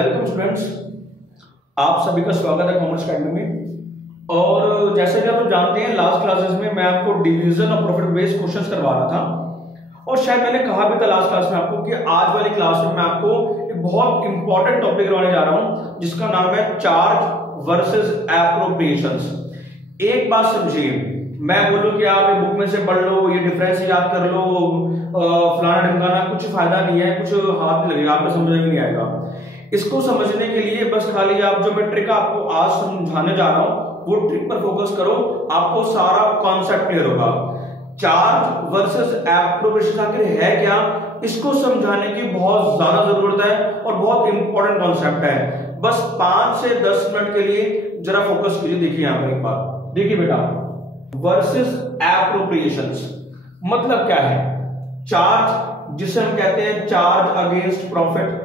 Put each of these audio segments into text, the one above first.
Welcome students, आप सभी का स्वागत है कॉमर्स अकेडमी में। और जैसे कि आप जानते हैं, लास्ट क्लासेस में मैं आपको डिवीजन और प्रॉफिट बेस्ड क्वेश्चंस करवा रहा था और शायद मैंने कहा भी था लास्ट क्लास में आपको कि आज वाली क्लास में मैं आपको एक बहुत इंपॉर्टेंट टॉपिक करवाने जा रहा हूं जिसका नाम है चार्ज वर्सेस एप्रोप्रिएशंस। एक बात समझिए, मैं बोलूं कि आप ये बुक में से पढ़ लो, ये डिफरेंस याद कर लो, फलाना ढमकाना, कुछ फायदा नहीं है, कुछ हाथ नहीं लगेगा, आपको समझ में नहीं आएगा। इसको समझने के लिए बस खाली आप जो मैं ट्रिक आपको आज समझाने जा रहा हूं वो ट्रिक पर फोकस करो, आपको सारा कॉन्सेप्ट क्लियर होगा। चार्ज वर्सेस एप्रोप्रिएशन आखिर है क्या, इसको समझाने की बहुत ज्यादा जरूरत है और बहुत इंपॉर्टेंट कॉन्सेप्ट है। बस 5 से 10 मिनट के लिए जरा फोकस कीजिए। देखिए यहां पर एक बार देखिए बेटा, वर्सेस एप्रोप्रिएशंस मतलब क्या है। चार्ज जिसे हम कहते हैं चार्ज अगेंस्ट प्रॉफिट,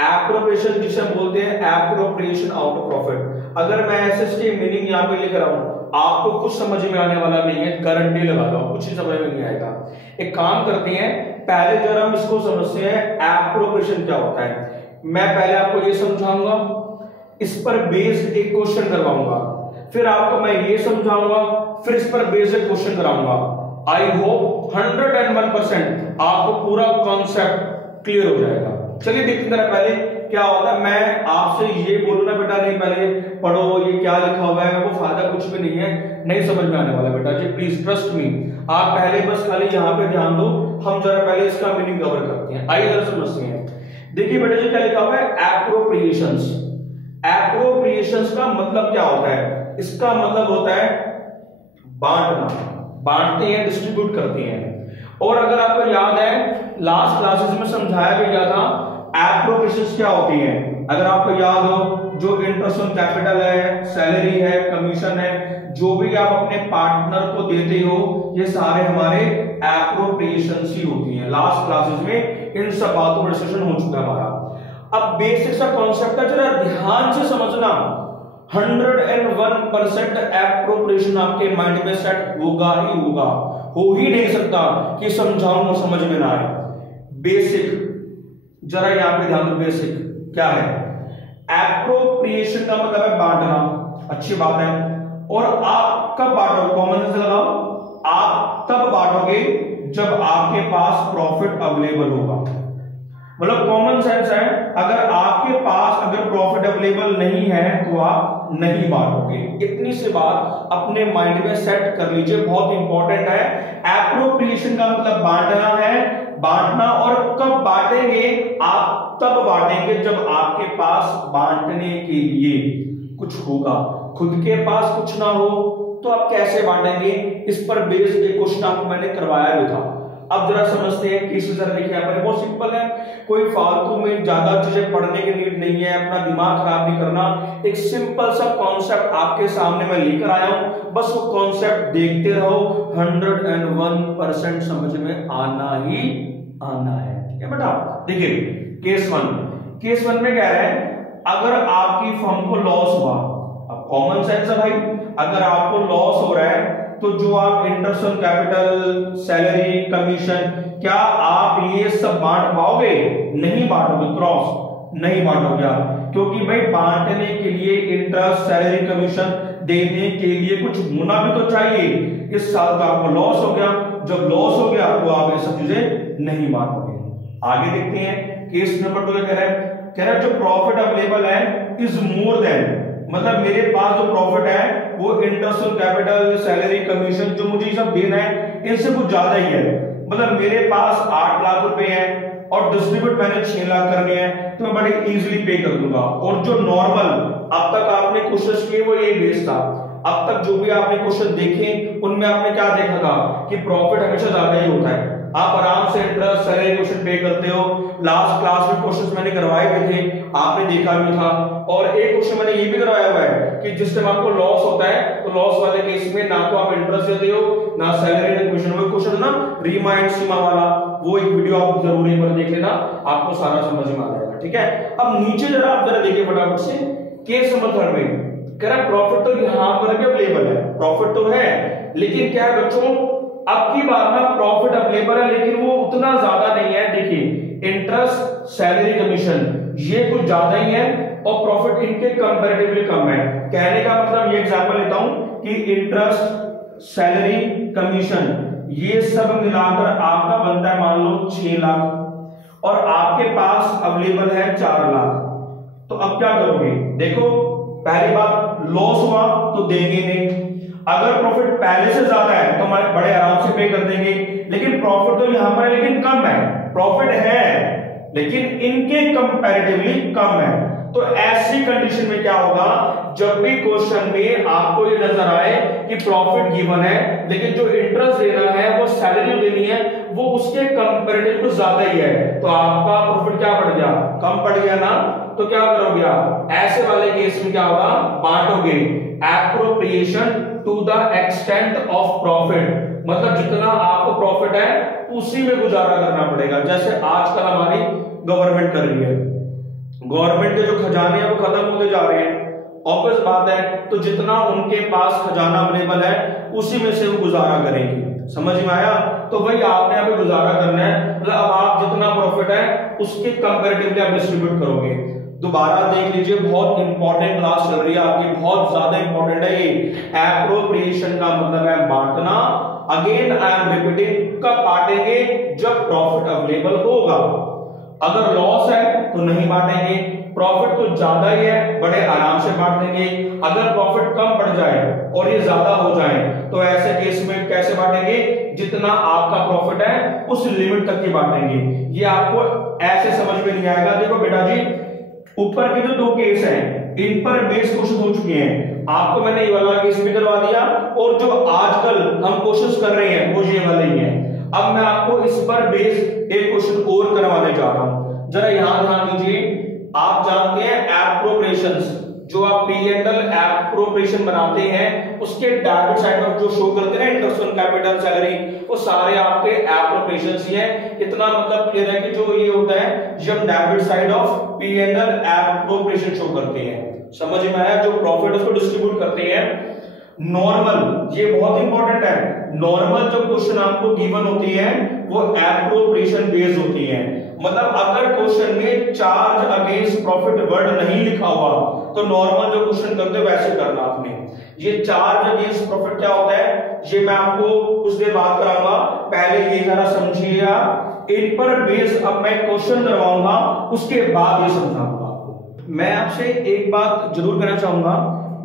एप्रोप्रिएशन जिसे हम बोलते हैं एप्रोप्रिएशन आउट ऑफ प्रॉफिट। अगर मैं ऐसे इसकी मीनिंग यहां पे लिख रहा हूं, आपको कुछ समझ में आने वाला नहीं है, गारंटी लगा लो कुछ ही समझ में नहीं आएगा। एक काम करते हैं, पहले जरा हम इसको समझते हैं एप्रोप्रिएशन क्या होता है। मैं पहले आपको ये समझाऊंगा, इस पर बेस्ड एक क्वेश्चन करवाऊंगा, फिर आपको मैं ये समझाऊंगा, फिर इस पर बेस्ड एक क्वेश्चन कराऊंगा। आई होप 101% आपको पूरा कॉन्सेप्ट क्लियर हो जाएगा। चलिए देखते हैं पहले क्या होता है। मैं आपसे ये बोलूं ना बेटा, नहीं पहले पढ़ो ये क्या लिखा हुआ है, वो फायदा कुछ भी नहीं है, नहीं समझ में आने वाला बेटा जी, प्लीज ट्रस्ट मी। आप पहले बस खाली यहाँ पे ध्यान दो, हम जरा पहले इसका मीनिंग कवर करते हैं। आइए जरा समझते हैं। देखिए बेटा जी क्या लिखा हुआ है, एप्रोप्रिएशंस। एप्रोप्रिएशंस का मतलब क्या होता है, इसका मतलब होता है बांटना, बांटते हैं, डिस्ट्रीब्यूट करते हैं। और अगर आपको याद है लास्ट क्लासेस में समझाया भी गया था एप्रोप्रिएशंस क्या होती है। अगर आपको याद हो, जो इंटरेस्ट ऑन कैपिटल है, सैलरी है, कमीशन है, जो भी आप अपने पार्टनर को देते हो, ये सारे हमारे एप्रोप्रिएशंस ही होती हैं। लास्ट क्लासेस में इन सब बातों पर डिस्कशन हो चुका है हमारा। अब बेसिक सा कॉन्सेप्ट है, जरा ध्यान से समझना। 101% एप्रोप्रिएशन आपके माइंड में सेट होगा ही होगा, हो ही नहीं सकता कि समझाऊं समझ में ना आए। बेसिक जरा यहां पे ध्यान दो, बेसिक क्या है। एप्रोप्रिएशन का मतलब है बांटना, अच्छी बात है। और आप कब बांटोगे, कॉमन सेंस लगाओ, आप तब बांटोगे जब आपके पास प्रॉफिट अवेलेबल होगा। मतलब कॉमन सेंस है, अगर आपके पास अगर प्रॉफिट अवेलेबल नहीं है तो आप नहीं बांटोगे। इतनी सी बात अपने माइंड में सेट कर लीजिए, बहुत इंपॉर्टेंट है। एप्रोप्रिएशन का मतलब बांटना है, बांटना। और कब बांटेंगे, आप तब बांटेंगे जब आपके पास बांटने के लिए कुछ होगा। खुद के पास कुछ ना हो तो आप कैसे बांटेंगे, इस पर बेस्ड एक क्वेश्चन आपको मैंने करवाया भी था। अब जरा समझते हैं केस जरा देखिए यहाँ पर, बहुत सिंपल है, कोई फालतू में ज्यादा चीजें पढ़ने की नीड नहीं है, अपना दिमाग खराब नहीं करना। एक सिंपल सा कॉन्सेप्ट आपके सामने मैं लेकर आया हूं, बस वो कॉन्सेप्ट देखते रहो, 101% समझ में आना ही आना है। ठीक है बेटा, देखिए केस वन में कह रहे हैं, अगर आपकी फर्म को लॉस हुआ, अब कॉमन सेंस है भाई, अगर आपको लॉस हो रहा है तो जो आप interest on capital, salary, commission, क्या आप ये सब बांट पाओगे? नहीं बांटोगे, क्रॉस नहीं बांटोगे आप, क्योंकि भाई बांटने के लिए इंटरेस्ट, सैलरी, कमीशन देने के लिए कुछ होना भी तो चाहिए। इस साल का आपको लॉस हो गया, जब लॉस हो गया तो आप ये सब चीजें नहीं बांटोगे। आगे देखते हैं केस नंबर 2 कह रहा है जो प्रॉफिट अवेलेबल है इज मोर देन, मतलब मेरे पास जो प्रॉफिट है वो interest on capital, salary, commission, जो मुझे सब देना है इनसे कुछ ज्यादा ही है। मतलब मेरे पास 8 लाख रुपए हैं और डिस्ट्रीब्यूट मैंने 6 लाख करने हैं, तो मैं बड़ी इजीली पे कर दूंगा। और जो नॉर्मल अब तक आपने क्वेश्चन किए वो ये बेस था, अब तक जो भी आपने क्वेश्चन देखे उनमें आपने क्या देखा था कि प्रॉफिट हमेशा ज्यादा ही होता है, आप आराम से इंटरेस्ट, सैलरी, क्वेश्चन पे करते हो। लास्ट क्लास में क्वेश्चंस मैंने करवाए भी थे, आपने देखा भी था। और एक क्वेश्चन मैंने ये भी करवाया हुआ है कि जिस टाइम आपको लॉस होता है तो लॉस वाले केस में ना तो आप इंटरेस्ट देते हो, ना सैलरी, ना कमीशन। वो क्वेश्चन ना रीमा एंड सीमा वाला, वो एक वीडियो आप जरूर एक बार देख लेना, आपको सारा समझ में आ जाएगा। ठीक है, अब नीचे जरा आप जरा देखिए फटाफट से, केस नंबर 3 में कह रहा प्रॉफिट तो यहां पर भी अवेलेबल है, प्रॉफिट तो है, लेकिन क्या है बच्चों, अब की बार ना प्रॉफिट अवेलेबल है लेकिन वो उतना ज्यादा नहीं है। देखिए इंटरेस्ट, सैलरी, कमीशन ये कुछ ज्यादा ही है और प्रॉफिट इनके कंपैरेटिवली कम है। कहने का मतलब ये एग्जांपल लेता हूं कि इंटरेस्ट, सैलरी, कमीशन ये सब मिलाकर आपका बनता है मान लो 6 लाख और आपके पास अवेलेबल है 4 लाख। तो अब क्या करोगे? देखो पहली बात, लॉस हुआ तो देंगे नहीं, अगर प्रॉफिट पहले से ज्यादा है तो हमारे बड़े आराम से पे कर देंगे, लेकिन प्रॉफिट तो यहां पर है लेकिन कम है, प्रॉफिट है लेकिन इनके कंपैरेटिवली कम है। तो ऐसी कंडीशन में क्या होगा, जब भी क्वेश्चन में आपको ये नजर आए कि प्रॉफिट गिवन है लेकिन जो इंटरेस्ट देना है वो सैलरी देनी है वो उसके कंपैरेटिव कुछ ज्यादा ही है, तो आपका प्रॉफिट क्या बढ़ गया, कम पड़ गया ना। तो क्या करोगे आप, ऐसे वाले केस में क्या होगा, बांटोगे appropriation to the extent of profit, मतलब जितना आपको प्रॉफिट है उसी में गुजारा करना पड़ेगा। जैसे आजकल हमारी गवर्नमेंट कर रही है, गवर्नमेंट के जो खजाने हैं वो खत्म होते जा रहे हैं, ऑब्वियस बात है, तो जितना उनके पास खजाना अवेलेबल है उसी में से वो गुजारा करेंगे। समझ में आया? तो वही आपने अभी गुजारा करना है, मतलब अब आप जितना प्रॉफिट है उसके कंपैरेटिवली आप डिस्ट्रीब्यूट करोगे। दोबारा देख लीजिए, बहुत इंपॉर्टेंट क्लास चल रही है आपकी, बहुत ज्यादा इंपॉर्टेंट है ये। एप्रोप्रिएशन का मतलब है बांटना। अगेन आई एम रिपीटिंग, कब बांटेंगे, जब प्रॉफिट अवेलेबल होगा। अगर लॉस है तो नहीं बांटेंगे, प्रॉफिट तो ज्यादा ही है बड़े आराम से बांट देंगे। अगर प्रॉफिट कम पड़ जाए और ये ज्यादा हो जाए तो ऐसे केस में कैसे बांटेंगे, जितना आपका प्रॉफिट है उस लिमिट तक ही बांटेंगे। ये आपको ऐसे समझ में नहीं आएगा। देखो बेटा जी, ऊपर के जो 2 केस हैं इन पर बेस क्वेश्चन हो चुके हैं, आपको मैंने ये वाला केस भी करवा दिया और जो आजकल हम क्वेश्चंस कर रहे हैं वो ये वाले ही हैं। अब मैं आपको इस पर बेस एक क्वेश्चन और करवाने जा रहा हूं, जरा यहां ध्यान दीजिए। आप जानते हैं एप्रोप्रिएशंस, जो आप P&L एप्रोप्रिएशन बनाते हैं उसके डेबिट साइड पर जो शो करते हैं ना, इंटरेस्ट ऑन कैपिटल, सैलरी, वो सारे आपके एप्रोप्रिएशंस ही हैं। इतना मतलब क्लियर है कि जो ये होता है ये हम debit side of P&L appropriation show करते हैं। समझ में आया? जो प्रॉफिट उसको डिस्ट्रीब्यूट करते हैं। नॉर्मल, ये बहुत इंपॉर्टेंट है, नॉर्मल जो क्वेश्चन आपको गिवन होती है वो एप्रोप्रिएशन बेस्ड होती है। मतलब अगर क्वेश्चन में चार्ज अगेंस्ट प्रॉफिट वर्ड नहीं लिखा हुआ तो नॉर्मल जो क्वेश्चन करते हो वैसे करना आपने। ये चार्ज अगेंस्ट प्रॉफिट क्या होता है ये मैं आपको कुछ देर बाद कराऊंगा, पहले ये जरा समझिएगा। इन पर बेस अब मैं क्वेश्चन करवाऊंगा, उसके बाद ये समझाऊंगा आपको। मैं आपसे एक बात जरूर कहना चाहूंगा,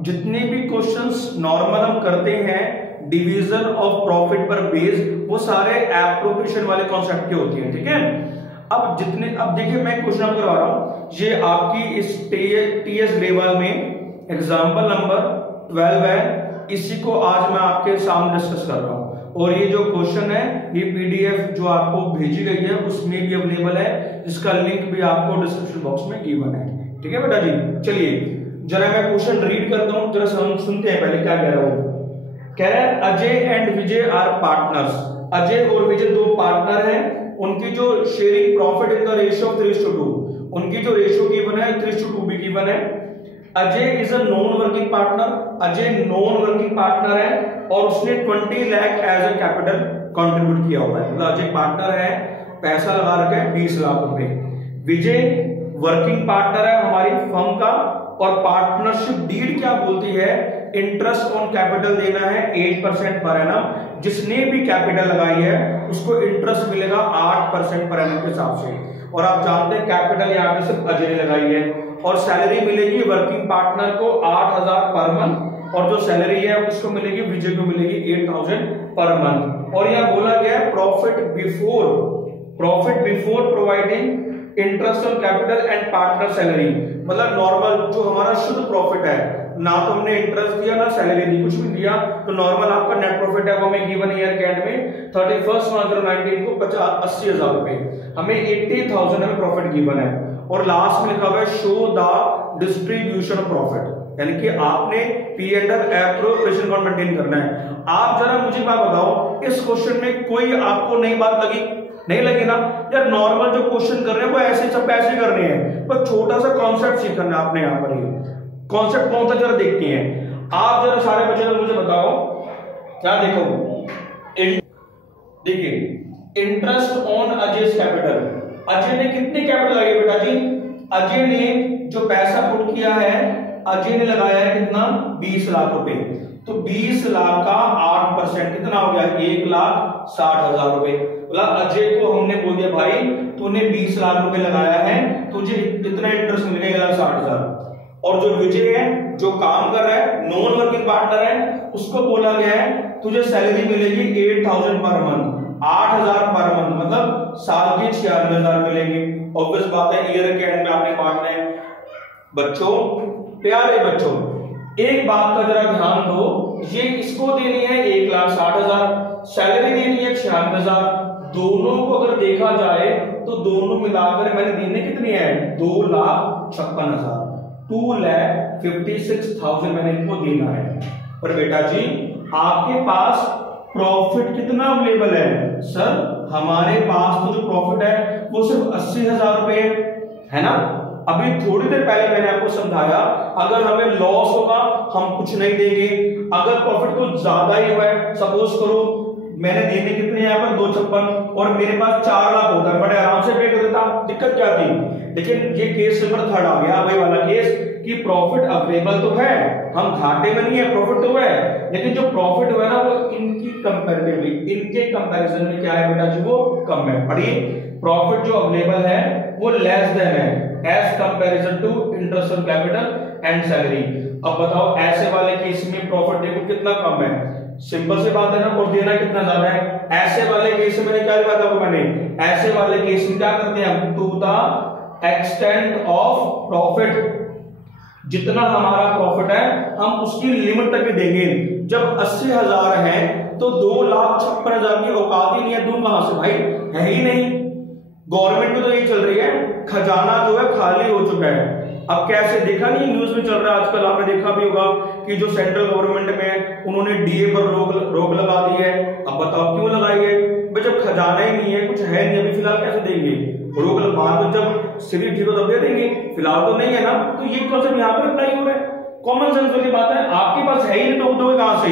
जितने भी क्वेश्चंस नॉर्मल हम करते हैं डिवीजन ऑफ प्रॉफिट पर बेस, वो सारे एप्रोप्रिएशन वाले कॉन्सेप्ट के होते हैं, ठीक है। अब देखिए मैं क्वेश्चन आपको करवा रहा हूं, ये आपकी इस टीएस ग्रेवाल में एग्जांपल नंबर 12 है, इसी को आज मैं आपके सामने डिस्कस कर रहा हूं। और ये जो क्वेश्चन है ये पीडीएफ जो आपको भेजी गई है उसमें भी अवेलेबल है, जिसका लिंक भी आपको डिस्क्रिप्शन बॉक्स में गिवन है, ठीक है बेटा जी। चलिए जरा मैं क्वेश्चन रीड करता हूं, जरा सुनते हैं पहले क्या कह रहा हूं। कह रहा है Ajay and Vijay are partners, Ajay और विजय 2 पार्टनर हैं, उनकी जो sharing profit in the ratio of 3:2, उनकी जो रेशियो गिवन है 3:2 भी गिवन है। Ajay is a non working partner, Ajay non working partner है और उसने 20 lakh as a capital contribute किया हुआ है, मतलब अजय पार्टनर है, पैसा लगा रखा है 20 लाख रुपए। विजय वर्किंग पार्टनर है हमारी फर्म का, और पार्टनरशिप डीड क्या बोलती है, इंटरेस्ट ऑन कैपिटल देना है 8% पर एनम, जिसने भी कैपिटल लगाई है उसको इंटरेस्ट मिलेगा 8% पर एनम के हिसाब से। और आप जानते हैं कैपिटल यहाँ पे सिर्फ अजय ने लगाई है, और सैलरी मिलेगी वर्किंग पार्टनर को 8000 पर मंथ, और जो सैलरी है उसको मिलेगी, विजय को मिलेगी 8000 पर मंथ। और यहाँ बोला गया है profit before providing interest on capital and partner salary, मतलब नॉर्मल जो हमारा शुद्ध प्रॉफिट है, ना तो हमने इंटरेस्ट दिया ना सैलरी दी, कुछ भी दिया, तो नॉर्मल आपका नेट प्रॉफिट है वो हमें गिवन ईयर के एंड में 31/12/19 को 80,000 रुपए, हमें 80,000 हमें प्रॉफिट गिवन है। और लास्ट में लिखा हुआ है show the distribution of profit, यानी कि आपने P&L एप्रोप्रिएशन अकाउंट मेंटेन करना है। आप जरा मुझे बात बताओ, इस क्वेश्चन में कोई आपको नई बात नहीं लगी ना यार, नॉर्मल जो क्वेश्चन कर रहे हैं वो ऐसे सब ऐसे करने हैं, पर छोटा सा कॉन्सेप्ट सीखना है आपने। यहाँ पर ये कॉन्सेप्ट कौन सा जरा देखते हैं आप, जरा सारे बच्चे मुझे बताओ क्या देखो। देखिए interest on Ajay capital, Ajay ने कितनी कैपिटल लगाई बेटा जी, अजय ने जो पैसा पुट किया है, अजय ने लगाया है कितना 20 लाख रुपए, तो 20 लाख का 8% कितना हो गया 1,60,000 रुपए। बोला अजय को हमने बोल दिया भाई तूने 20 लाख रुपए लगाया है, तुझे कितना इंटरेस्ट मिलेगा 60,000। और जो विजय है जो काम कर रहा है, नॉन वर्किंग पार्टनर है, उसको बोला गया है तुझे सैलरी मिलेगी 8,000 पर मंथ, 8,000 पर मंथ, मतलब साल के 96,000 मिलेंगे। ऑब्वियस बात है ईयर के एंड में आपने बांटना है। बच्चों, प्यारे बच्चों, एक बात का जरा ध्यान दो, ये इसको देनी है 1,60,000, सैलरी देनी है 96,000। दोनों को अगर देखा जाए तो दोनों मिलाकर मैंने देने कितनी है 2,56,000, 2,56,000 मैंने इनको देना है। पर बेटा जी आपके पास प्रॉफिट कितना अवेलेबल है? सर हमारे पास तो जो प्रॉफिट है वो सिर्फ 80,000 रुपए है ना। अभी थोड़ी देर पहले मैंने आपको समझाया अगर हमें लॉस होगा हम कुछ नहीं देंगे, अगर प्रॉफिट कुछ ज्यादा ही हुआ है, सपोज करो मैंने देने कितने यहाँ पर 256 और मेरे पास 4 लाख होता है, बड़े आराम से पे कर देता, दिक्कत क्या थी। लेकिन ये केस नंबर 3 आ गया, वही वाला केस कि प्रॉफिट अवेलेबल तो है, हम घाटे में नहीं है, प्रॉफिट तो है, लेकिन जो प्रॉफिट हुआ है ना वो इनकी कंपैरेटिवली, इनके कंपैरिजन में क्या है बेटा जी वो कम है। पढ़िए, प्रॉफिट जो अवेलेबल है वो लेस देन है as comparison to interest on capital and salary. अब बताओ ऐसे वाले केस में प्रॉफिट देखो कितना कम है, सिंपल सी बात है ना, और देना कितना ज्यादा है। ऐसे वाले केस में मैंने क्या लिखा था, मैंने ऐसे वाले केस में क्या करते हैं हम, to the extent of profit, जितना हमारा प्रॉफिट है हम उसकी लिमिट तक भी देंगे। जब 80,000 है तो 2,56,000 की औकात ही नहीं है, दूं कहां से भाई, है ही नहीं। गवर्नमेंट में तो यही चल रही है, खजाना जो है खाली हो चुका है। अब कैसे, देखा नहीं न्यूज में चल रहा है आजकल, आपने देखा भी होगा कि जो सेंट्रल गवर्नमेंट में उन्होंने डीए पर रोक लगा दी है। अब बताओ क्यों लगाई है भाई, जब खजाना ही नहीं है, कुछ है नहीं, अभी फिलहाल कैसे देंगे, रोक बाद में जब स्थिति ठीक हो तब दे देंगे, फिलहाल तो नहीं है ना। तो ये कॉन्सेप्ट यहाँ पर अप्लाई हो रहा है, कॉमन सेंस वाली बात है। आपके पास है ही नहीं तो दोगे कहां से,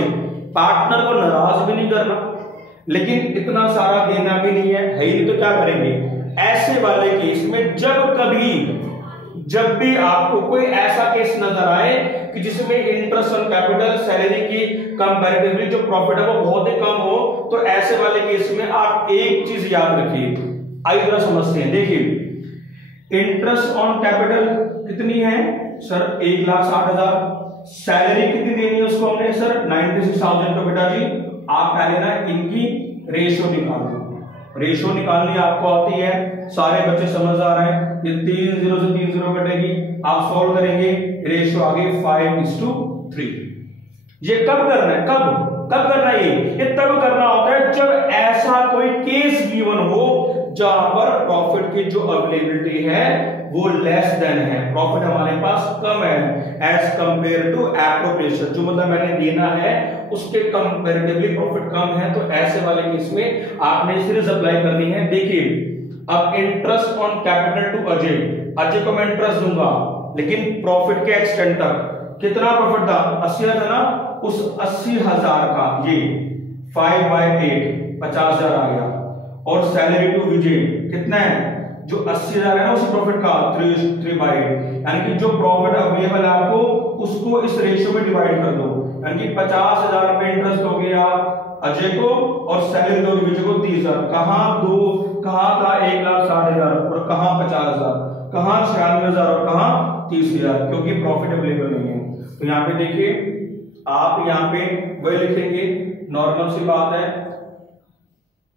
पार्टनर को नाराज भी नहीं करना, लेकिन इतना सारा देना भी नहीं है ही नहीं तो क्या करेंगे। ऐसे वाले केस में जब भी आपको कोई ऐसा केस नजर आए कि जिसमें इंटरेस्ट ऑन कैपिटल सैलरी की कंपैरेटिवली जो प्रॉफिट है वो बहुत ही कम हो, तो ऐसे वाले केस में आप एक चीज याद रखिए। आइए जरा समझते हैं, देखिए इंटरेस्ट ऑन कैपिटल कितनी है सर 1,60,000, सैलरी कितनी देनी है उसको हमने सर 96,000 का। बेटा जी आप पहले ना इनकी रेशियो निकाल दो, रेशियो निकालनी आपको आती है, सारे बच्चे समझदार हैं, ये 3 0 से 3 0 कटेगी, आप सॉल्व करेंगे, रेशियो आ गई 5:3। ये कब करना है, कब करना है, ये तब करना होता है जब ऐसा कोई केस गिवन हो जहां पर प्रॉफिट की जो अवेलेबिलिटी है वो लेस देन है, प्रॉफिट हमारे पास कम है एज कंपेयर टू एप्रोप्रिएशन, जो मतलब मैंने देना है उसके कंपैरेटिवली प्रॉफिट कम है। तो ऐसे वाले केस में आपने सीरीज अप्लाई करनी है। देखिए अब interest on capital to Ajay को मैं इंटरेस्ट दूंगा, लेकिन प्रॉफिट के एक्सटेंट तक कितना प्रॉफिट था 80,000 था ना, उस 80,000 का ये 5/8 50,000 आ गया। और सैलरी टू विजय कितना है, जो 80,000 है ना उसी प्रॉफिट का 3/8, यानी कि जो प्रॉफिट अवेलेबल है आपको उसको इस रेशियो में डिवाइड कर दो, यानी कि 50,000 रुपए इंटरेस्ट हो गया अजय को और सैलरी दोगे विजय को 30,000। कहां था 1,60,000 और कहां 50,000, कहां 96,000 और कहां 30,000, क्योंकि प्रॉफिट अवेलेबल नहीं है। तो यहाँ पे देखिए आप यहाँ पे वही लिखेंगे, नॉर्मल सी बात है,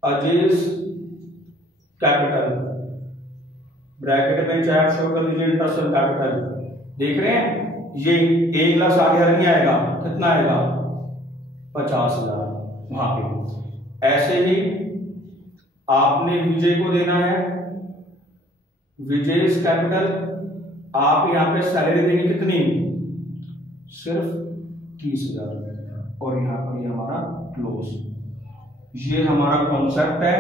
अजय's कैपिटल ब्रैकेट में चार्ट शो कर लीजिए, इंटरेस्ट ऑन कैपिटल देख रहे हैं, ये 1,60,000 नहीं आएगा, कितना आएगा 50,000 वहां पे। ऐसे ही आपने विजय को देना है विजय's कैपिटल, आप यहां पे सैलरी देंगे कितनी, सिर्फ 30,000 और यहां पर ये हमारा क्लोज। ये हमारा कॉन्सेप्ट है,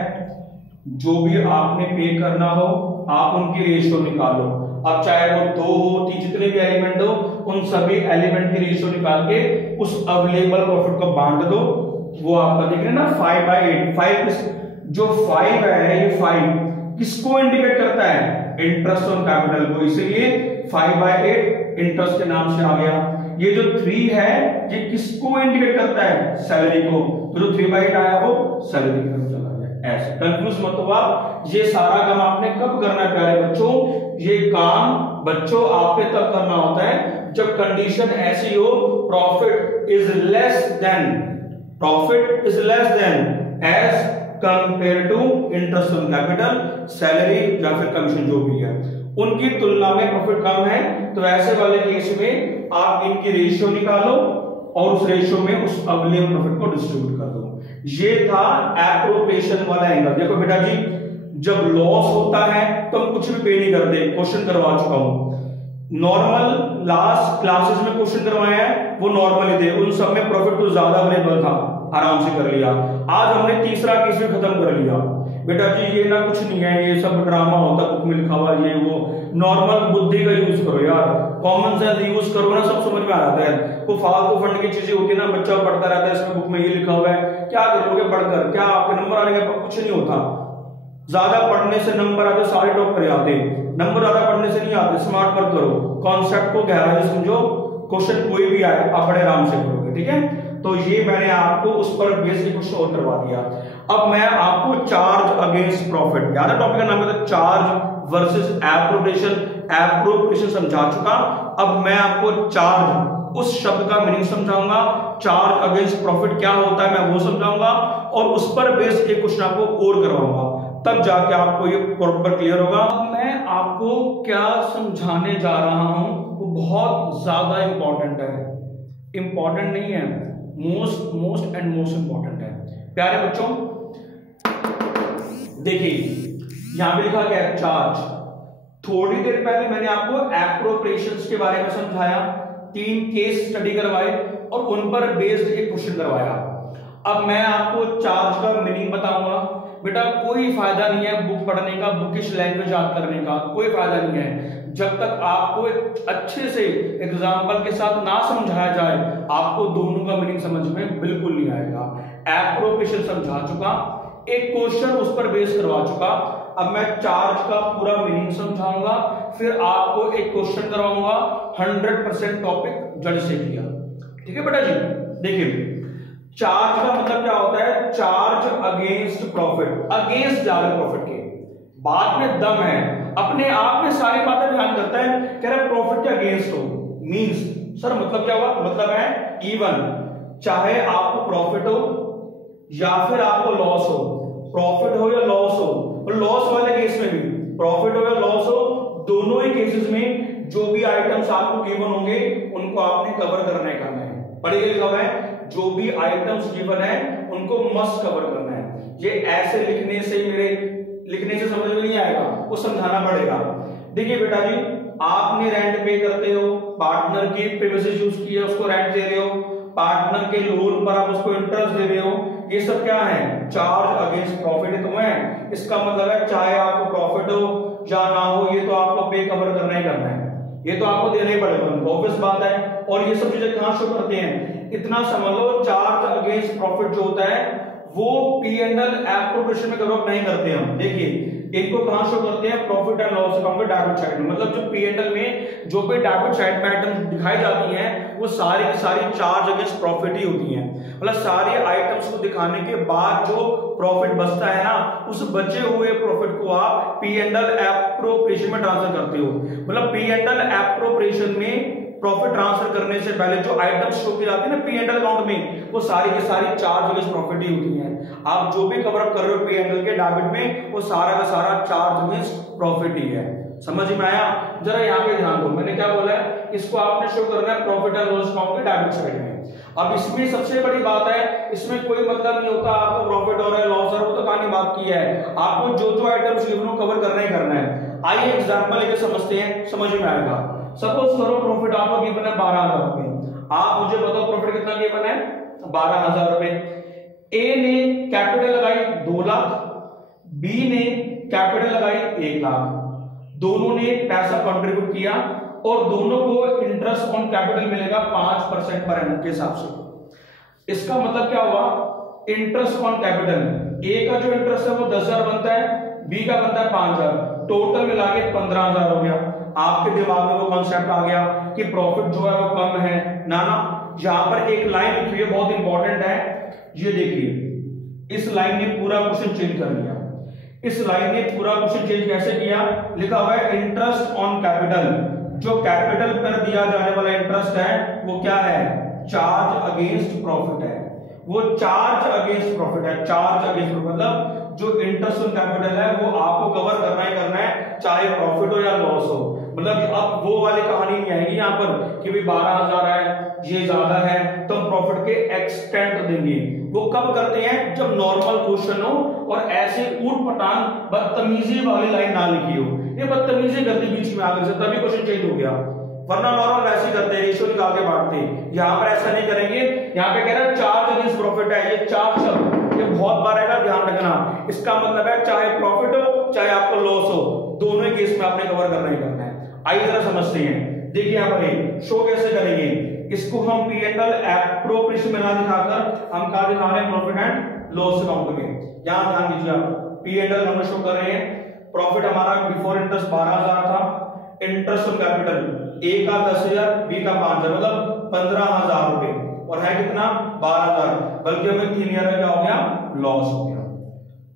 जो भी आपने पे करना हो आप उनकी रेशियो निकालो। अब चाहे वो 2 हो, 3, जितने भी एलिमेंट हो उन सभी एलिमेंट की रेशियो निकाल के उस अवेलेबल प्रॉफिट को बांट दो। वो आपका देख रहे हैं ना 5/8, 5 जो 5 है, ये 5 किसको इंडिकेट करता है, इंटरेस्ट ऑन कैपिटल को, इसीलिए 5/8 इंटरेस्ट के नाम से आ गया। ये जो 3 है ये किसको इंडिकेट करता है? सैलरी को। तो जो 3/8 आया वो सैलरी की तरफ चला गया। ऐसे कंफ्यूज मत हुआ। ये सारा काम आपने कब करना है प्यारे बच्चों? ये काम बच्चों आपने तब करना होता है जब कंडीशन ऐसी हो, profit is less than as compare to interest on capital, salary या फिर कमीशन जो भी है उनकी तुलना में प्रॉफिट कम है। तो ऐसे वाले केस में आप इनकी रेशियो निकालो और उस रेशियो में उस अवलियम प्रॉफिट को डिस्ट्रीब्यूट कर दो। ये था एप्रोप्रिएशन वाला एंगल। देखो बेटा जी, जब लॉस होता है तो हम कुछ भी पे नहीं करते, क्वेश्चन करवा चुका हूं। नॉर्मल लास्ट क्लासेस में क्वेश्चन करवाए हैं वो नॉर्मल ही थे, उन सब में प्रॉफिट कुछ ज्यादा अवेलेबल था, आराम से कर लिया। आज हमने तीसरा केस भी खत्म कर लिया। बेटा जी ये ना कुछ नहीं है, ये सब ड्रामा होता है, बुक में लिखा हुआ ये वो। नॉर्मल बुद्धि का यूज करो यार, कॉमन सेंस यूज करो ना, सब समझ में आ जाता है। वो फालतू फंड की चीजें होती है ना, बच्चा पढ़ता रहता है इसमें बुक में ये लिखा हुआ है, क्या करोगे पढ़कर? क्या आपके नंबर आने के? कुछ नहीं होता। ज्यादा पढ़ने से नंबर आते, सारे टॉपर आते, नंबर ज्यादा पढ़ने से नहीं आते। स्मार्ट वर्क करो, कॉन्सेप्ट को गहराई से समझो, क्वेश्चन कोई भी आए आप बड़े आराम से करोगे, ठीक है। तो ये मैंने आपको उस पर बेसिक क्वेश्चन और करवा दिया। अब मैं आपको चार्ज अगेंस्ट प्रॉफिट, याद है टॉपिक का नाम है चार्ज वर्सेस एप्रोप्रिएशन समझा चुका। अब मैं आपको चार्ज उस शब्द का मीनिंग समझाऊंगा, चार्ज अगेंस्ट प्रॉफिट क्या होता है मैं वो समझाऊंगा, और उस पर बेस्ड एक क्वेश्चन आपको और करवाऊंगा, तब जाके आपको ये प्रॉपर क्लियर होगा। मैं आपको क्या समझाने जा रहा हूं वो बहुत ज्यादा इंपॉर्टेंट है, इंपॉर्टेंट नहीं है, मोस्ट इंपॉर्टेंट है प्यारे बच्चों। देखिए यहां पे लिखा गया है चार्ज। थोड़ी देर पहले मैंने आपको एप्रोप्रिएशंस के बारे में समझाया, 3 केस स्टडी करवाए और उन पर बेस्ड एक क्वेश्चन करवाया। अब मैं आपको चार्ज का मीनिंग बताऊंगा। बेटा कोई फायदा नहीं है बुक पढ़ने का, बुकिश लैंग्वेज याद करने का, कोई फायदा नहीं है जब तक आपको एक अच्छे से एग्जाम्पल के साथ ना समझाया जाए, आपको दोनों का मीनिंग समझ में बिल्कुल नहीं आएगा। एप्रोप्रिएशन समझा चुका, एक क्वेश्चन उस पर बेस करवा चुका। अब मैं चार्ज का पूरा मीनिंग समझाऊंगा, फिर आपको एक क्वेश्चन करवाऊंगा 100% टॉपिक जड़ से किया, ठीक है बेटा जी। देखिए चार्ज का मतलब क्या होता है? चार्ज अगेंस्ट प्रॉफिट, अगेंस्ट जा रहे प्रॉफिट के, बात में दम है, अपने आप में सारी बातें ध्यान करता है, कह रहा है प्रॉफिट के अगेंस्ट हो। मींस सर मतलब क्या हुआ? मतलब है इवन, चाहे आपको प्रॉफिट हो या फिर आपको लॉस हो, प्रॉफिट हो या लॉस हो, और लॉस वाले केस में भी प्रॉफिट हो या लॉस हो, दोनों ही केसेस में जो भी आइटम्स आपको गिवन होंगे उनको आपने कवर करना है। पढ़िए लिखा हुआ है जो भी आइटम्स गिवन है उनको मस्ट कवर करना है। ये ऐसे लिखने से समझ में नहीं आएगा, वो समझाना पड़ेगा। देखिए बेटा जी, आपने रेंट पे करते हो, पार्टनर की प्रीमिसेस यूज की है उसको रेंट दे रहे हो, पार्टनर के लोन पर आप उसको इंटरेस्ट दे रहे हो, ये सब क्या है? चार्ज अगेंस्ट प्रॉफिट तो है। इसका मतलब है चाहे आपको प्रॉफिट हो या ना हो, ये तो आपको पे कवर करना ही करना है, ये तो आपको देना ही पड़ेगा, ऑब्वियस बात है। और ये सब चीजें कहां शो करते हैं? इतना समझ लो, चार्ज अगेंस्ट प्रॉफिट जो होता है वो P&L एप्रोप्रिएशन में कवर नहीं करते हम। देखिए इनको कहां शो करते हैं? प्रॉफिट एंड लॉस अकाउंट के डेबिट साइड में। मतलब जो P&L में जो भी डेबिट साइड में आइटम दिखाई जाती हैं वो सारी की सारी चार्ज अगेंस्ट प्रॉफिट ही होती हैं। मतलब सारे आइटम्स को दिखाने के बाद जो प्रॉफिट बचता है ना, उस बचे हुए प्रॉफिट को आप P&L एप्रोप्रिएशन में ट्रांसफर करते हो। मतलब P&L एप्रोप्रिएशन में प्रॉफिट ट्रांसफर करने से पहले जो आइटम्स शो की जाती है ना P&L अकाउंट में, वो सारी की सारी चार्ज अगेंस्ट प्रॉफिट ही होती हैं। आप जो भी कवर अप कर रहे हो P&L के डेबिट में, वो सारा का सारा चार्ज अगेंस्ट प्रॉफिट ही है। समझ में आया? जरा यहाँ पे ध्यान दो, मैंने क्या बोला है, इसको आपने शो करना है प्रॉफिट एंड लॉस अकाउंट के डेबिट साइड में। अब इसमें सबसे बड़ी बात है, इसमें कोई मतलब नहीं होता आपको प्रॉफिट हो रहा है लॉस हो रहा है, वो तो कहानी बात की है। आपको जो जो आइटम्स गिवन कवर करना ही करना है। आइए एग्जांपल लेके समझते हैं, समझ में आएगा। सपोज करो प्रॉफिट आपको गिवन है 12,000 रुपए। आप मुझे बताओ प्रॉफिट कितना गिवन है? 12,000 रुपए। ए ने कैपिटल लगाई 2 लाख, बी ने कैपिटल लगाई 1 लाख, दोनों ने पैसा कंट्रीब्यूट किया और दोनों को इंटरेस्ट ऑन कैपिटल मिलेगा 5% पर एनम के हिसाब से। इसका मतलब क्या हुआ? इंटरेस्ट ऑन कैपिटल, ए का जो इंटरेस्ट है वो 10,000 बनता है, बी का बनता है 5,000, टोटल मिला के 15,000 हो गया। आपके दिमाग में वो कॉन्सेप्ट आ गया कि प्रॉफिट जो है वो कम है ना। यहां पर एक लाइन लिखी है बहुत इंपॉर्टेंट है, ये देखिए इस लाइन ने पूरा क्वेश्चन चेंज कर दिया। इस लाइन ने पूरा क्वेश्चन चेंज कैसे किया, लिखा हुआ है इंटरेस्ट ऑन कैपिटल। जो कैपिटल पर दिया जाने वाला इंटरेस्ट है वो क्या है, चार्ज अगेंस्ट प्रॉफिट है। वो चार्ज अगेंस्ट प्रॉफिट है, चार्ज अगेंस्ट प्रॉफिट मतलब जो इंटरेस्ट ऑन कैपिटल है वो आपको कवर करना ही करना है, चाहे प्रॉफिट हो या लॉस हो। मतलब अब वो वाली कहानी नहीं आएगी यहाँ पर कि भाई 12,000 है ये ज्यादा है तो हम प्रॉफिट के एक्सटेंट देंगे। वो कब करते हैं, जब नॉर्मल क्वेश्चन हो और ऐसे ऊट पटांग बदतमीजी वाली लाइन ना लिखी हो। ये बदतमीजी गलती बीच में आ गई तभी क्वेश्चन चेंज हो गया, वरना नॉर्मल वैसे ही करते हैं, रेशियो निकाल के बांटते। यहाँ पर ऐसा नहीं करेंगे। यहाँ पे कह रहा है चार्ज अगेंस्ट प्रॉफिट है, ये चार्ज शब्द ये बहुत बार आएगा, ध्यान रखना। इसका मतलब है चाहे प्रॉफिट हो चाहे आपको लॉस हो, दोनों ही केस में आपने कवर करना ही करना है। आइए जरा समझते हैं। देखिए यहाँ पर शो कैसे करेंगे, इसको हम पी एंड एल एप्रोप्रिएशन में ना दिखाकर हम कहा दिखा रहे हैं प्रॉफिट एंड लॉस अकाउंट में। यहाँ ध्यान दीजिए आप, पी एंड एल हम शो कर रहे हैं। प्रॉफिट हमारा बिफोर इंटरेस्ट 12,000 था, इंटरेस्ट ऑन कैपिटल ए का 10,000 बी का 5,000 मतलब 15,000 रुपए और है कितना 12,000, बल्कि हमें 3 ईयर में क्या हो गया, लॉस हो गया।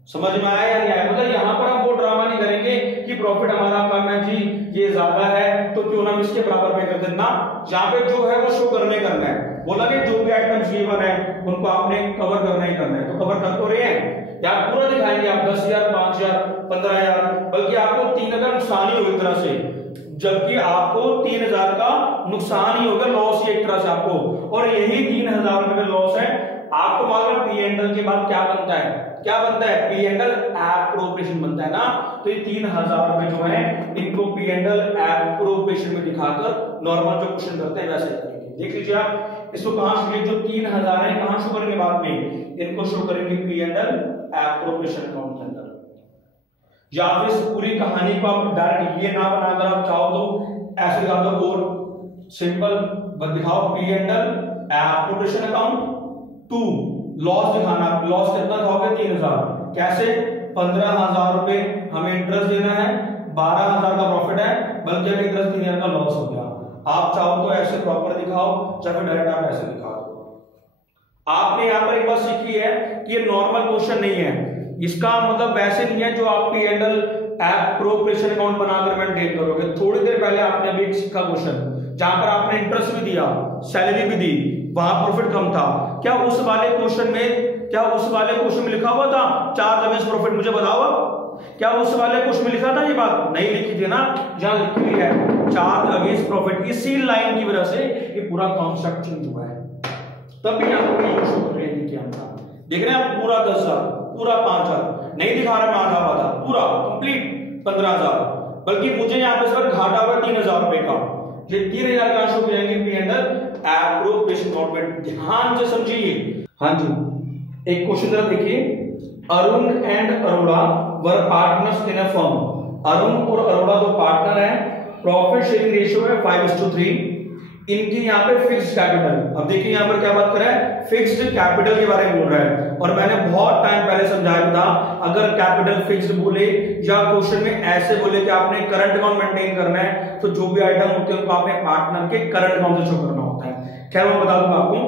समझ में आया या नहीं आया? मतलब यहाँ पर हम वो ड्रामा नहीं करेंगे कि प्रॉफिट हमारा कम है जी ये ज्यादा है तो क्यों ना हम इसके बराबर पे कर दें ना। यहाँ पे जो है वो शो करने करना है। बोला कि जो भी आइटम्स गिवन है उनको आपने कवर करना ही करना है, तो कवर कर तो रहे हैं। यहाँ पूरा दिखाएंगे आप 10,000 5,000 15,000, बल्कि आपको 3,000 नुकसान ही होगा एक तरह से, जबकि आपको 3,000 का नुकसान ही होगा, लॉस ही एक तरह से आपको। और यही 3,000 रुपए का लॉस है। आपको मालूम है पी एंड एल के बाद क्या बनता है, क्या बनता है, पी एंड एल एप्रोप्रिएशन बनता है ना। तो ये 3,000 रुपए जो है इनको पी एंड एल एप्रोप्रिएशन में दिखाकर नॉर्मल जो क्वेश्चन करते हैं वैसे करेंगे। देख लीजिए आप इसको कहां से, जो 3,000 है कहां शो करेंगे बाद में, इनको शो करेंगे P and L appropriation account के अंदर। या फिर इस पूरी कहानी को आप डायरेक्ट ये ना बनाकर आप चाहो तो ऐसे दिखा दो और सिंपल दिखाओ P and L appropriation account to loss दिखाना। लॉस कितना दिखाओगे 3,000, कैसे 15,000 रुपए हमें इंटरेस्ट देना है, 12,000 का प्रॉफिट है, बल्कि हमें 10,000 का लॉस हो गया। आप चाहो तो ऐसे प्रॉपर दिखाओ या फिर डायरेक्ट आप ऐसे दिखा दो। आपने यहाँ पर एक बात सीखी है कि ये नॉर्मल क्वेश्चन नहीं है, इसका मतलब वैसे नहीं है जो आप P and L appropriation account बनाकर मेंटेन करोगे। थोड़ी देर पहले आपने अभी एक सीखा क्वेश्चन जहां पर आपने इंटरेस्ट भी दिया, सैलरी भी दी, वहां प्रॉफिट कम था। क्या उस वाले क्वेश्चन में लिखा हुआ था चार्ज अगेंस्ट प्रॉफिट? मुझे बताओ क्या उस वाले क्वेश्चन में लिखा था ये बात? नहीं लिखी थी ना। जहां लिखी हुई है चार्ज अगेंस्ट प्रॉफिट, इसी लाइन की वजह से ये पूरा कॉन्सेप्ट चेंज हुआ है। तब भी आपको ये शो कर रहे हैं कि देख रहे हैं आप, पूरा 10,000 पूरा 5,000 नहीं दिखा रहा, मैं आधा हुआ था पूरा कंप्लीट 15,000, बल्कि मुझे यहाँ पे इस बार घाटा हुआ 3,000 रुपए का। ये 3,000 का शो करेंगे P and L appropriation account में। ध्यान से समझिए। हाँ जी, एक क्वेश्चन जरा देखिए। Arun and Arora were partners in a firm. Arun और अरोड़ा दो पार्टनर हैं, प्रॉफिट शेयरिंग रेशियो है 5:3। इनकी यहाँ पे फिक्स्ड कैपिटल, अब देखिए यहाँ पर क्या बात कर रहा है, फिक्स्ड कैपिटल के बारे में बोल रहा है। और मैंने बहुत टाइम पहले समझाया था अगर कैपिटल फिक्स्ड बोले या क्वेश्चन में ऐसे बोले कि आपने करंट अकाउंट मेंटेन करना है तो जो भी आइटम होते हैं उनको आपने पार्टनर के करंट अकाउंट से शो करना होता है। खैर मैं बता दूंगा आपको,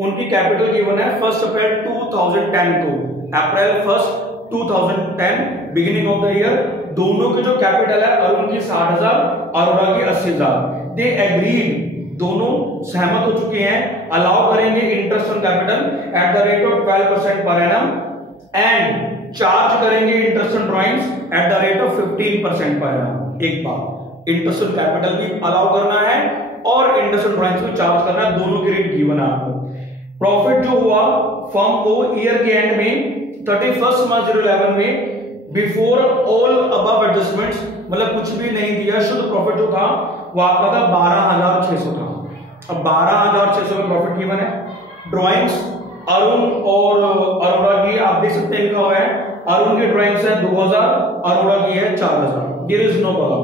उनकी कैपिटल गिवन है 1 अप्रैल 2010 को, अप्रैल 1 2010 बिगिनिंग ऑफ द ईयर। दोनों की जो कैपिटल है अरुण की 60,000, अरोड़ा की 80,000। दे एग्रीड, दोनों सहमत हो चुके हैं, अलाउ करेंगे interest on capital at the rate of 12% per annum and charge करेंगे interest on drawings at the rate of 15% per annum. एक बार इंटरेस्ट ऑन कैपिटल भी अलाउ करना है और इंटरेस्ट ऑन ड्राइंग्स भी चार्ज करना है, दोनों के रेट गिवन है आपको। प्रॉफिट जो हुआ फर्म को ईयर के एंड में 31 मार्च 2011 में बिफोर ऑल अबव एडजस्टमेंट्स, मतलब कुछ भी नहीं दिया, शुद्ध प्रॉफिट जो था वो आपका था 12,600 था। अब 12,600 में प्रॉफिट गिवन है। ड्राइंग्स अरुण और अरोड़ा की आप देख सकते हैं लिखा हुआ है, अरुण की ड्राइंग्स है 2,000, अरोड़ा की है 4,000। देयर इज नो प्रॉब्लम,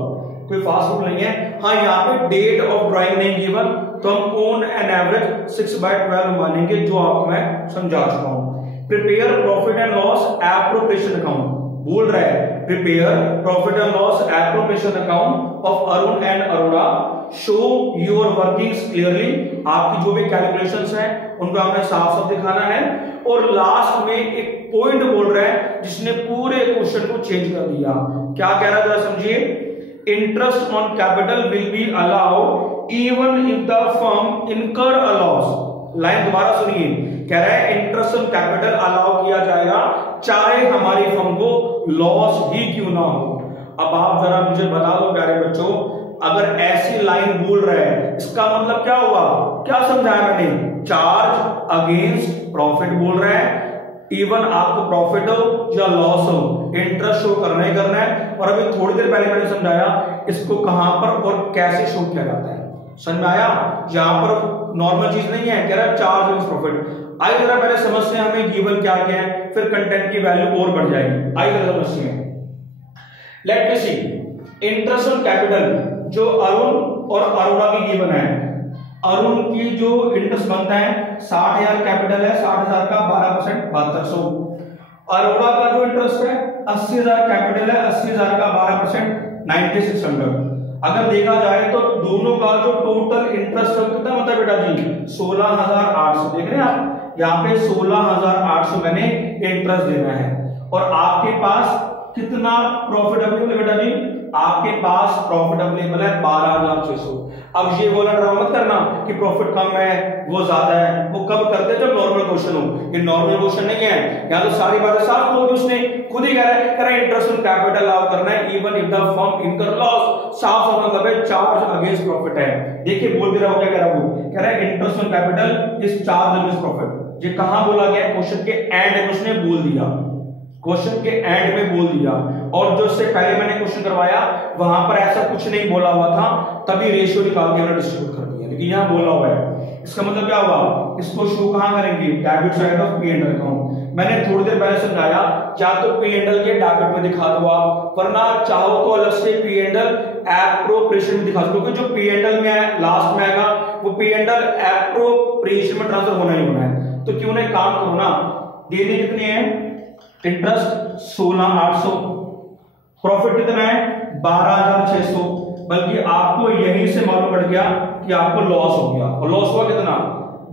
कोई फास्ट फूड नहीं है। हाँ यहाँ पे डेट ऑफ ड्राइंग नहीं गिवन तो हम ऑन एन एवरेज 6/12 मानेंगे, जो आपको मैं समझा चुका हूं। Prepare profit and loss appropriation account बोल रहा है prepare profit and loss appropriation account of Arun and Arora, show your workings clearly, आपकी जो भी कैलकुलेशंस हैं उनको हमें साफ साफ दिखाना है। और लास्ट में एक पॉइंट बोल रहा है जिसने पूरे क्वेश्चन को चेंज कर दिया। क्या कह रहा है जरा समझिए, interest on capital will be allowed even if the firm इनकर अ लॉस। लाइन दोबारा सुनिए, कह रहा है इंटरेस्ट ऑन कैपिटल अलाउ किया जाएगा चाहे हमारी फर्म को लॉस ही क्यों ना हो। अब आप जरा मुझे बता दो प्यारे बच्चों, अगर ऐसी लाइन बोल रहा है इसका मतलब क्या हुआ, क्या समझाया मैंने, चार्ज अगेंस्ट प्रॉफिट बोल रहा है, इवन आपको प्रॉफिट हो या लॉस हो इंटरेस्ट शो करना ही करना है। और अभी थोड़ी देर पहले मैंने समझाया इसको कहां पर और कैसे शो किया जाता है, समझ में आया। यहां पर नॉर्मल चीज नहीं है, कह रहा है चार्ज अगेंस्ट प्रॉफिट। आइए जरा पहले समझते हैं हमें गिवन क्या क्या है, फिर कंटेंट की वैल्यू और बढ़ जाएगी। आइए जरा समझते हैं। Let me see, interest on capital जो अरुण और अरोड़ा की गिवन है, अरुण की जो इंटरेस्ट बनता है 60,000 कैपिटल है, 60,000 का 12% 7200। अरोड़ा का जो इंटरेस्ट है 80,000 कैपिटल है, 80,000 का 12% 9600। अगर देखा जाए तो दोनों का जो टोटल इंटरेस्ट कितना होता है बेटा जी, 16,800। देख रहे हैं आप यहाँ पे 16,800 मैंने इंटरेस्ट देना है। और आपके पास कितना प्रॉफिट अवेलेबल है बेटा जी, आपके पास प्रॉफिट अवेलेबल है 12,600। अब ये बोला ड्रामा मत करना कि प्रॉफिट कम है वो ज्यादा है, वो कब करते हैं जब नॉर्मल क्वेश्चन हो। ये नॉर्मल क्वेश्चन नहीं है, यहाँ तो सारी बातें साफ बोल दी उसने, खुद ही कह रहा है इंटरेस्ट ऑन कैपिटल अलाउ करना है इवन इफ द फर्म इनकर लॉस। साफ साफ मतलब है चार्ज अगेंस्ट प्रॉफिट है। देखिए बोल भी रहा हो, क्या कह रहा हूं, कह रहा है interest on capital is charge against profit. ये कहां बोला गया, क्वेश्चन के एंड में उसने बोल दिया, क्वेश्चन के एंड में बोल दिया। और जो इससे पहले मैंने क्वेश्चन करवाया वहां पर ऐसा कुछ नहीं बोला हुआ था, तभी रेशियो निकाल के मैंने डिस्ट्रीब्यूट कर दिया, लेकिन यहां बोला हुआ है। इसका मतलब क्या हुआ, इसको शो कहां करेंगे, debit side of P and L account. मैंने थोड़ी देर पहले समझाया, या तो पी एंड एल के डेबिट में दिखा दो आप, वरना चाहो तो अलग से पी एंड एल एप्रोप्रिएशन में दिखा दो, क्योंकि जो पी एंड एल में है लास्ट में आएगा वो पी एंड एल एप्रोप्रिएशन में ट्रांसफर होना ही होना है। तो क्यों नहीं काम करो ना, देने कितने हैं, इंटरेस्ट 16,800, प्रॉफिट कितना है 12,600। बल्कि आपको यहीं से मालूम पड़ गया कि आपको लॉस हो गया, और लॉस हुआ कितना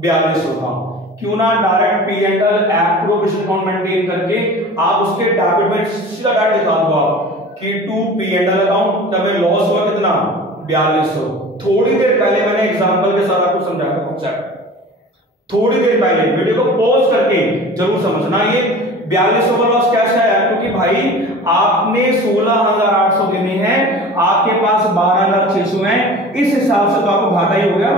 4200 का। क्यों ना direct P and L appropriation account maintain करके आप उसके डेबिट में सीधा डायरेक्ट दिखा दो आप कि to P and L account, तब लॉस हुआ कितना 4200। थोड़ी देर पहले मैंने एग्जांपल के साथ आपको समझाया कॉन्सेप्ट, थोड़ी देर पहले वीडियो को पॉज करके जरूर समझना। ये 4200 का लॉस कैसे आया, क्योंकि भाई आपने 16,800 देने हैं, आपके पास 12,600 है, इस हिसाब से तो आपको घाटा ही हो गया।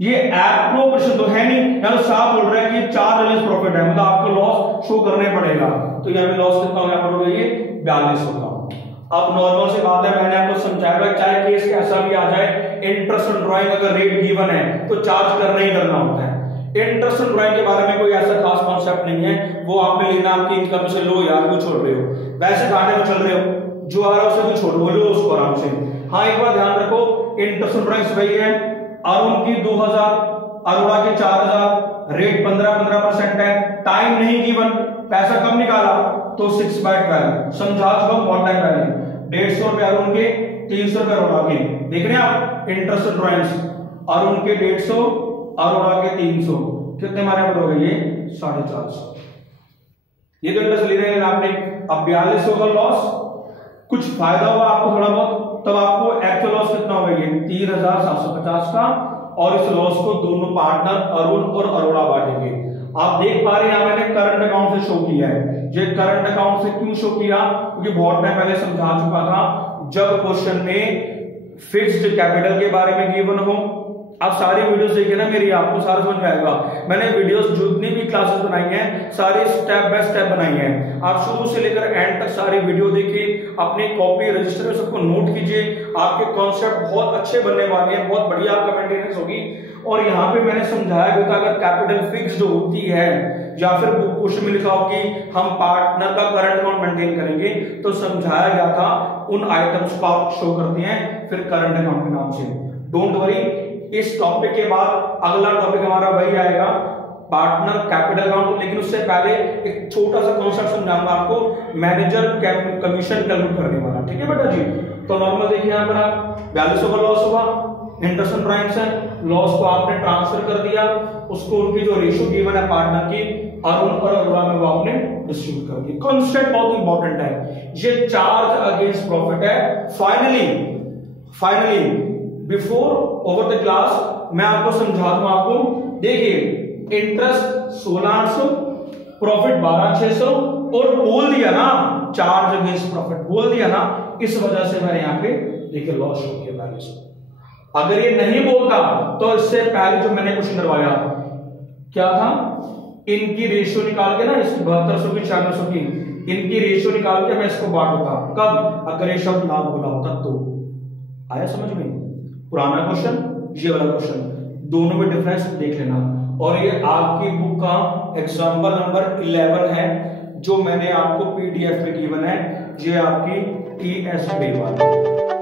ये एप्रोप्रिएशन तो है नहीं, यहाँ तो साफ बोल रहा है कि चार्ज अगेंस्ट प्रॉफिट है, मतलब आपको लॉस शो करना ही पड़ेगा। तो यहाँ पे लॉस कितना होगा पड़ोगे, ये 4200 का। अब नॉर्मल सी बात है, मैंने आपको समझाया चाहे केस कैसा भी आ जाए, इंटरेस्ट ऑन ड्राइंग अगर रेट गिवन है तो चार्ज करना ही करना होता है। इंटरेस्ट ऑन ड्राइंग के बारे में कोई ऐसा खास कॉन्सेप्ट नहीं है, वो आपने लेना आपकी इनकम से लो यार, क्यों छोड़ रहे हो, वैसे घाटे में चल रहे हो, जो आ रहा है उसे भी छोड़ लो उसको आराम से। हाँ एक बार ध्यान रखो, इंटरेस्ट ऑन ड्राइंग वही है, अरुण की 2,000, अरोड़ा की 4,000, रेट 15% है, टाइम नहीं गिवन, पैसा कब निकाला तो 6/12 समझा चुका हूं बहुत टाइम पहले। 150 रुपए अरुण के, 300 रुपए अरोड़ा के। देख रहे हैं आप इंटरेस्ट ऑन ड्राइंग्स, अरुण के 150, अरोड़ा के 300, कितने मारे आप हो गए, ये 450। ये तो इंटरेस्ट ले रहे हैं आपने। अब 4200 का लॉस, कुछ फायदा हुआ आपको थोड़ा बहुत, तब आपको एक्चुअल लॉस कितना होगा, ये 3,750 का। और इस लॉस को दोनों पार्टनर अरुण और अरोड़ा बांटेंगे। आप देख पा रहे हैं यहाँ मैंने करंट अकाउंट से शो किया है। ये करंट अकाउंट से क्यों शो किया, क्योंकि बहुत टाइम पहले समझा चुका था, जब क्वेश्चन में फिक्स्ड कैपिटल के बारे में गिवन हो। आप सारी वीडियोस देखिए ना मेरी, आपको सारा समझ में आएगा। मैंने वीडियोस जितनी भी क्लासेस बनाई हैं सारी स्टेप बाय स्टेप बनाई हैं। आप शुरू से लेकर एंड तक सारी वीडियो देखिए, अपनी कॉपी रजिस्टर में सबको नोट कीजिए। आपके कॉन्सेप्ट बहुत अच्छे बनने वाले हैं, बहुत बढ़िया आपका मेंटेनेंस होगी। और यहाँ पे मैंने समझाया गया था अगर कैपिटल फिक्स्ड होती है या फिर क्वेश्चन में लिखा हो कि हम पार्टनर का करंट अकाउंट मेंटेन करेंगे, तो समझाया गया था उन आइटम्स को आप शो करते हैं फिर करंट अकाउंट के नाम से। डोंट वरी, इस टॉपिक के बाद अगला टॉपिक हमारा वही आएगा पार्टनर कैपिटल अकाउंट, लेकिन उससे पहले एक छोटा सा कॉन्सेप्ट समझाऊंगा आपको, मैनेजर कमीशन कैलकुलेट करने वाला। ठीक है बेटा जी। तो नॉर्मल देखिए यहाँ पर आप वैल्यूज ओवर लॉस हुआ, इंटरेस्ट एंड प्राइम्स है, लॉस को आपने ट्रांसफर कर दिया, उसको उनकी जो रेशियो गिवन है पार्टनर की अरुण और अरुणा में वो आपने डिस्ट्रीब्यूट कर दी। कॉन्सेप्ट बहुत इंपॉर्टेंट है, ये चार्ज अगेंस्ट प्रॉफिट है। Finally before over the class मैं आपको समझा दूं। आपको देखिए इंटरेस्ट 1600, प्रॉफिट 12600 और बोल दिया ना चार्ज अगेंस्ट प्रॉफिट, बोल दिया ना, इस वजह से मैंने यहाँ पे देखिए लॉस हो गया वैल्यूज। अगर ये नहीं बोलता तो इससे पहले जो मैंने क्वेश्चन करवाया क्या था, इनकी रेशियो निकाल के ना, इस 7200 की 9600 की इनकी रेशियो निकाल के मैं इसको बांटता। कब? अगर ये शब्द ना बोला होता तो। आया समझ में? पुराना क्वेश्चन, ये वाला क्वेश्चन, दोनों में डिफरेंस देख लेना। और ये आपकी बुक का एग्जाम्पल नंबर 11 है जो मैंने आपको पीडीएफ में गिवन है, ये आपकी टीएस वाला।